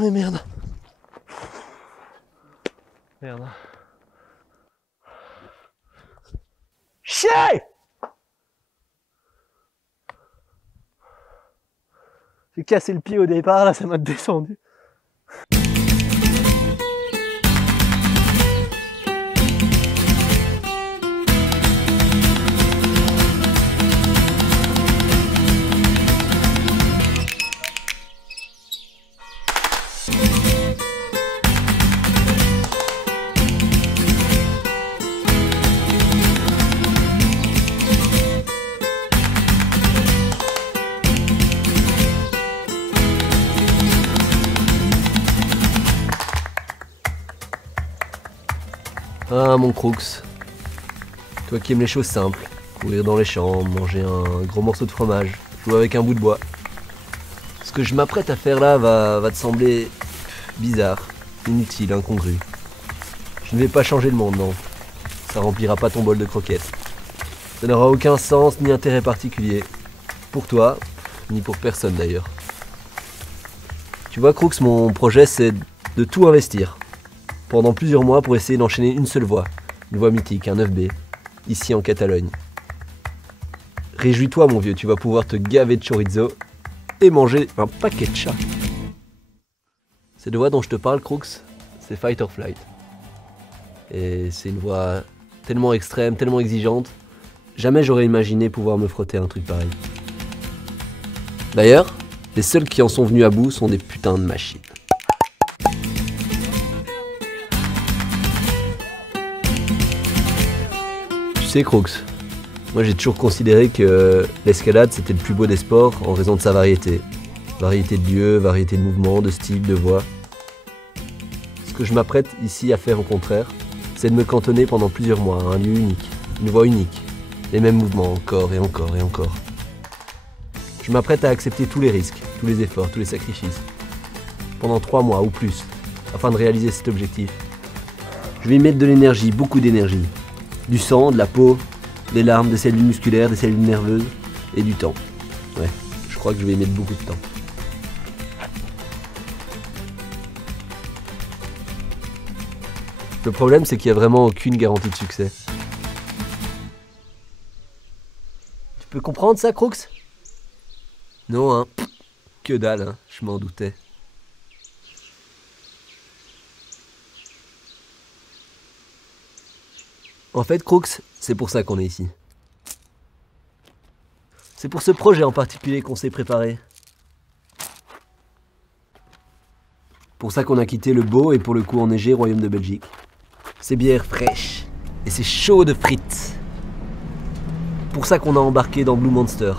mais merde. Merde. Chier! J'ai cassé le pied au départ, là ça m'a descendu. Ah mon Crooks, toi qui aimes les choses simples, courir dans les champs, manger un gros morceau de fromage, jouer avec un bout de bois. Ce que je m'apprête à faire là va te sembler bizarre, inutile, incongru. Je ne vais pas changer le monde, non. Ça remplira pas ton bol de croquettes. Ça n'aura aucun sens ni intérêt particulier. Pour toi, ni pour personne d'ailleurs. Tu vois Crooks, mon projet c'est de tout investir. Pendant plusieurs mois pour essayer d'enchaîner une seule voie. Une voie mythique, un 9B, ici en Catalogne. Réjouis-toi mon vieux, tu vas pouvoir te gaver de chorizo et manger un paquet de chats. Cette voie dont je te parle, Crooks, c'est Fight or Flight. Et c'est une voie tellement extrême, tellement exigeante, jamais j'aurais imaginé pouvoir me frotter à un truc pareil. D'ailleurs, les seuls qui en sont venus à bout sont des putains de machines. Tu sais Crooks, moi j'ai toujours considéré que l'escalade c'était le plus beau des sports en raison de sa variété. Variété de lieux, variété de mouvements, de styles, de voix. Ce que je m'apprête ici à faire au contraire, c'est de me cantonner pendant plusieurs mois à un lieu unique, une voie unique, les mêmes mouvements encore et encore et encore. Je m'apprête à accepter tous les risques, tous les efforts, tous les sacrifices, pendant 3 mois ou plus, afin de réaliser cet objectif. Je vais y mettre de l'énergie, beaucoup d'énergie. Du sang, de la peau, des larmes, des cellules musculaires, des cellules nerveuses et du temps. Ouais, je crois que je vais y mettre beaucoup de temps. Le problème, c'est qu'il n'y a vraiment aucune garantie de succès. Tu peux comprendre ça, Crooks? Non, hein. Que dalle, hein. Je m'en doutais. En fait, Crooks, c'est pour ça qu'on est ici. C'est pour ce projet en particulier qu'on s'est préparé. Pour ça qu'on a quitté le beau et pour le coup enneigé royaume de Belgique. Ces bières fraîches et c'est chaud de frites. Pour ça qu'on a embarqué dans Blue Monster,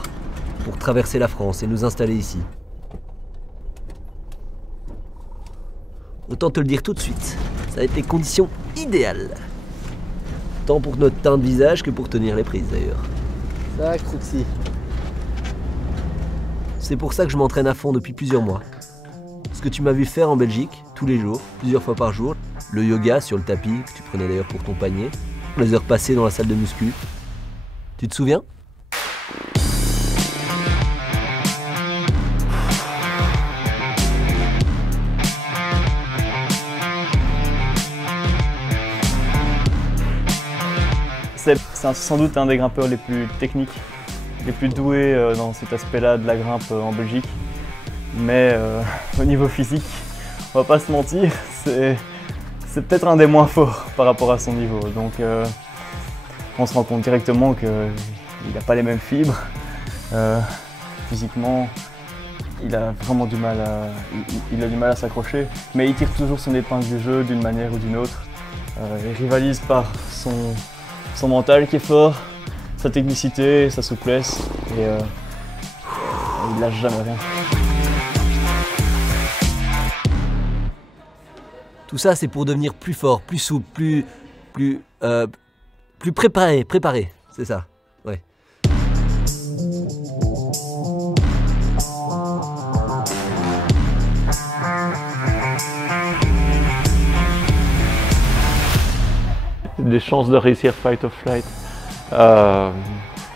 pour traverser la France et nous installer ici. Autant te le dire tout de suite, ça a été les conditions idéales. Tant pour notre teint de visage que pour tenir les prises d'ailleurs. Ça, Crooksy. C'est pour ça que je m'entraîne à fond depuis plusieurs mois. Ce que tu m'as vu faire en Belgique, tous les jours, plusieurs fois par jour, le yoga sur le tapis, que tu prenais d'ailleurs pour ton panier, les heures passées dans la salle de muscu. Tu te souviens ? C'est sans doute un des grimpeurs les plus techniques, les plus doués dans cet aspect-là de la grimpe en Belgique. Mais au niveau physique, on va pas se mentir, c'est peut-être un des moins forts par rapport à son niveau. Donc on se rend compte directement qu'il n'a pas les mêmes fibres. Physiquement, il a vraiment du mal à s'accrocher, mais il tire toujours son épingle du jeu d'une manière ou d'une autre. Il rivalise par son mental qui est fort, sa technicité, sa souplesse, et il lâche jamais rien. Tout ça, c'est pour devenir plus fort, plus souple, plus préparé, c'est ça, ouais. Des chances de réussir Fight or Flight, je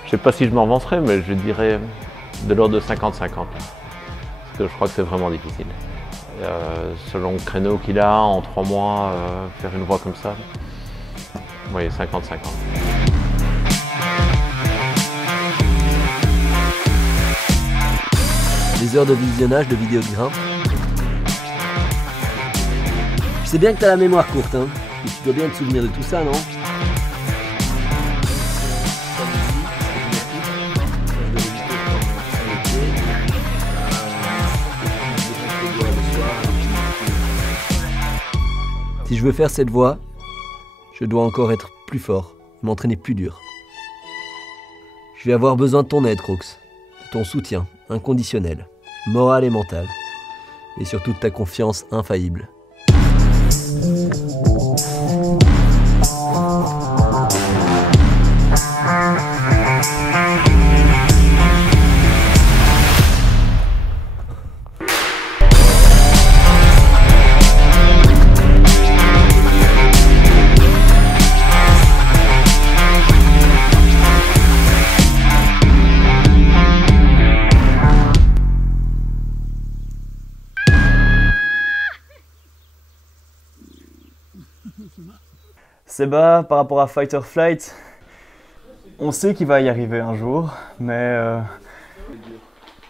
sais pas si je m'en vanterais, mais je dirais de l'ordre de 50-50. Parce que je crois que c'est vraiment difficile. Selon le créneau qu'il a, en 3 mois, faire une voie comme ça, oui, 50-50. Des heures de visionnage de vidéos de grimpe. Je sais bien que tu as la mémoire courte, hein. Mais tu dois bien te souvenir de tout ça, non? Si je veux faire cette voie, je dois encore être plus fort, m'entraîner plus dur. Je vais avoir besoin de ton aide, Crooks, de ton soutien inconditionnel, moral et mental, et surtout de ta confiance infaillible. Seba, par rapport à Fight or Flight, on sait qu'il va y arriver un jour, mais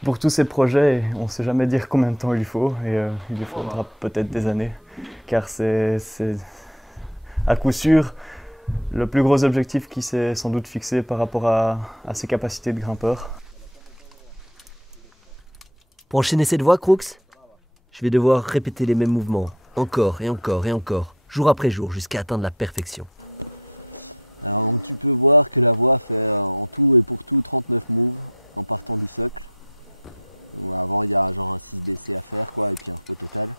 pour tous ces projets, on ne sait jamais dire combien de temps il lui faut, et il lui faudra peut-être des années, car c'est à coup sûr le plus gros objectif qu'il s'est sans doute fixé par rapport à ses capacités de grimpeur. Pour enchaîner cette voie, Crooks, je vais devoir répéter les mêmes mouvements, encore et encore et encore, jour après jour, jusqu'à atteindre la perfection. Alors donc, tu peux voir que la voie fait en tout et pour tout 39 moves en partant du socle. Donc, avant il y a genre un 6BC à faire quoi, et puis un repos total.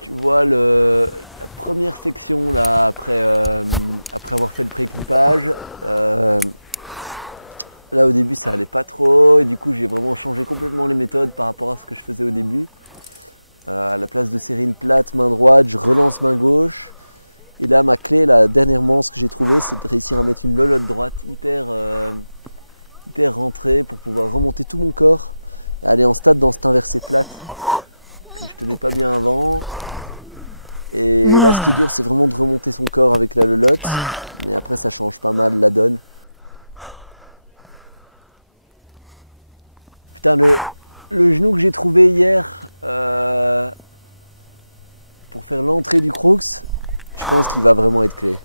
Tu vois la première section là après avoir fait le pré-équipage. Là au début ça allait pas trop et du coup j'ai vraiment changé complètement les méthodes par rapport à ce que je faisais au début. À la place de serrer une plate main droite, je relance main gauche. Et là ma clé là dernièrement ce que j'ai trouvé c'est de réussir à mettre une lolotte droite hyper rentrée pour pouvoir remonter tout mon corps et aller en stade dans cette inversée plate que je tenais pas bien avant. Et là ce qui est dur c'est vraiment de remonter son corps avec la lolotte, mais après ça change pas mal la donne. Putain le genou que j'ai trouvé hier pour faire l'entrée du Crooks, je pense qu'il va vraiment être clé.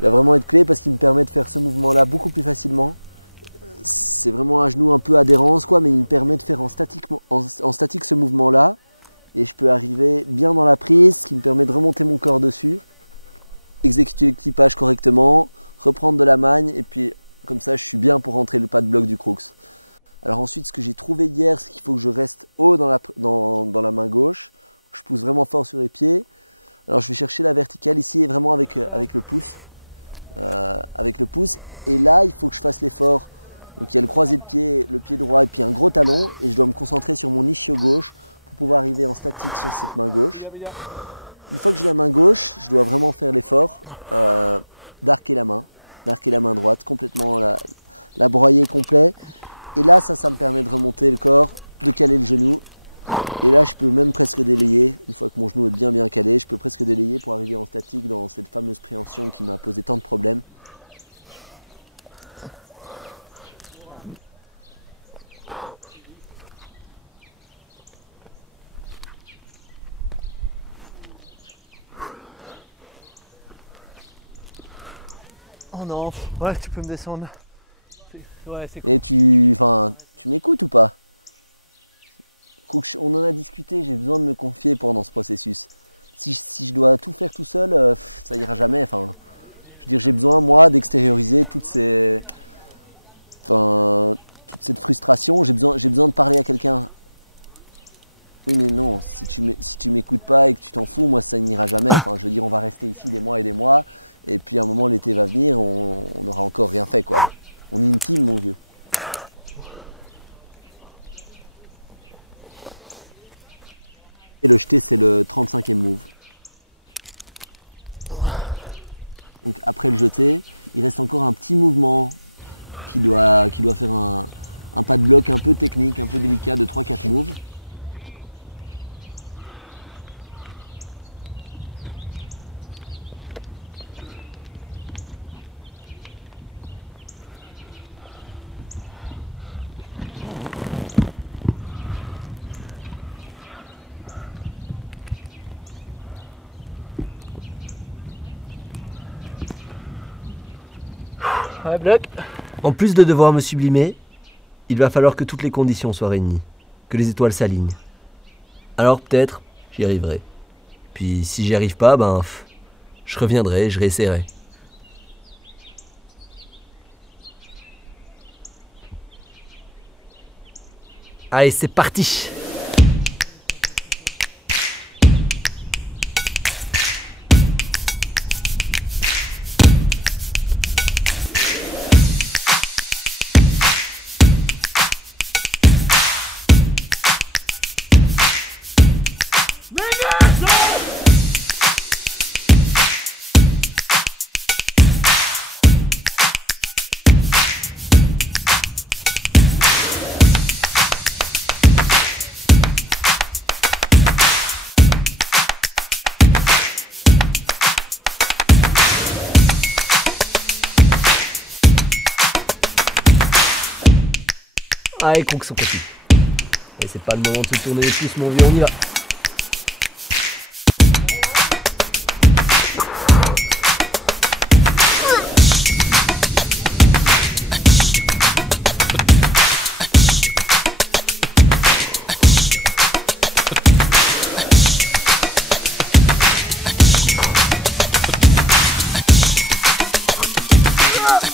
Il va vraiment être clé parce qu'il me permet de faire ce mouvement là beaucoup plus facilement. C'est vraiment un genou un peu adhérence quoi, mais il me permet de faire en statique ce mouvement là. Et je peux arriver bien dans la prise, ce qui me permet de remonter mon corps dessus, exécuter le clipage correctement, reprendre de la magne, et puis comme ça je suis bien pour rentrer le pas de bloc du Crooks. Alors ensuite ce que j'ai trouvé hier, c'est qu'il faut que je reste haut dans la main gauche, je pousse vraiment fort sur les pieds. Alors je vais chercher la verticale ici, vraiment avec le pouce. Et là il faut que je fasse l'effort. Donc il y a le croisé de pied, le pied droit et puis un gros talon, et je dois me concentrer sur mon ischio gauche pour pouvoir arriver en statique sur cette main gauche. Une fois que j'ai la main gauche, je dois vraiment faire l'effort d'arquer la main droite, complètement la broyer complet. Et là, ça me permet de remonter le corps, de caler le genou. Et là, je peux même presque délayer, une fois que mon genou est bien calé, je peux presque délayer pour arriver en statique dans cette fameuse préhension qui m'a posé tant de problèmes. Oh non, ouais, tu peux me descendre. Ouais, c'est cool. Et tu m'écoutes ou pas? On en a discuté, j'ai besoin de me confier pendant ce processus. Si je dois tout faire tout seul, ça ira jamais. Enfin, je veux dire, j'ai besoin moi d'extérioriser toute cette frustration. J'ai besoin de parler à quelqu'un. Oui mais non, si tu m'écoutes pas et que tu t'en fous, moi ça n'ira jamais. Enfin je veux dire, on va rester ici des mois, et puis à un moment l'été va venir, on n'aura encore rien fait quoi. On est une team mon vieux. Et le jeté c'est le 35e move. Donc après le jeté, il reste encore un petit mouvement qui doit faire un pas de bloc un peu technique, un peu délicat de 3-4 moves. Ouais, bloc. En plus de devoir me sublimer, il va falloir que toutes les conditions soient réunies, que les étoiles s'alignent. Alors peut-être, j'y arriverai. Puis si j'y arrive pas, ben, je reviendrai, je réessayerai. Allez, c'est parti! Allez, Crooks, on continue. Et c'est pas le moment de se tourner les pouces, mon vieux, on y va.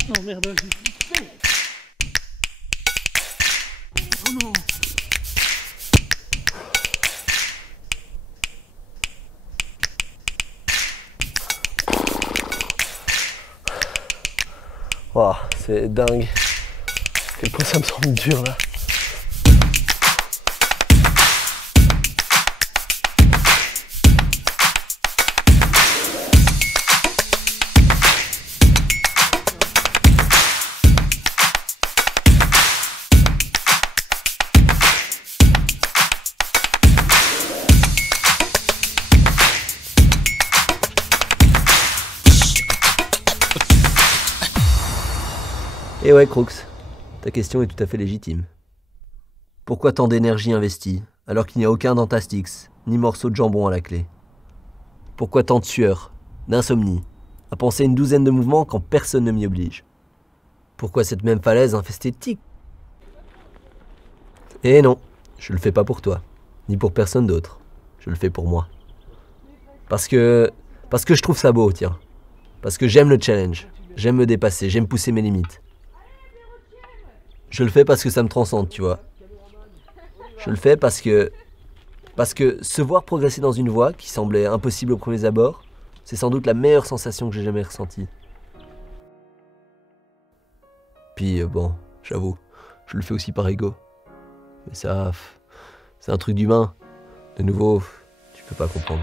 Non, merde. Oh, c'est dingue. À quel point ça me semble dur là. Et ouais, Crooks, ta question est tout à fait légitime. Pourquoi tant d'énergie investie, alors qu'il n'y a aucun Dentastix, ni morceau de jambon à la clé? Pourquoi tant de sueur, d'insomnie, à penser une douzaine de mouvements quand personne ne m'y oblige? Pourquoi cette même falaise infestée de tiques? Eh non, je le fais pas pour toi, ni pour personne d'autre. Je le fais pour moi. Parce que je trouve ça beau, tiens. Parce que j'aime le challenge, j'aime me dépasser, j'aime pousser mes limites. Je le fais parce que ça me transcende, tu vois. Je le fais parce que se voir progresser dans une voie qui semblait impossible au premier abord, c'est sans doute la meilleure sensation que j'ai jamais ressentie. Puis bon, j'avoue, je le fais aussi par ego. Mais ça, c'est un truc d'humain. De nouveau, tu peux pas comprendre.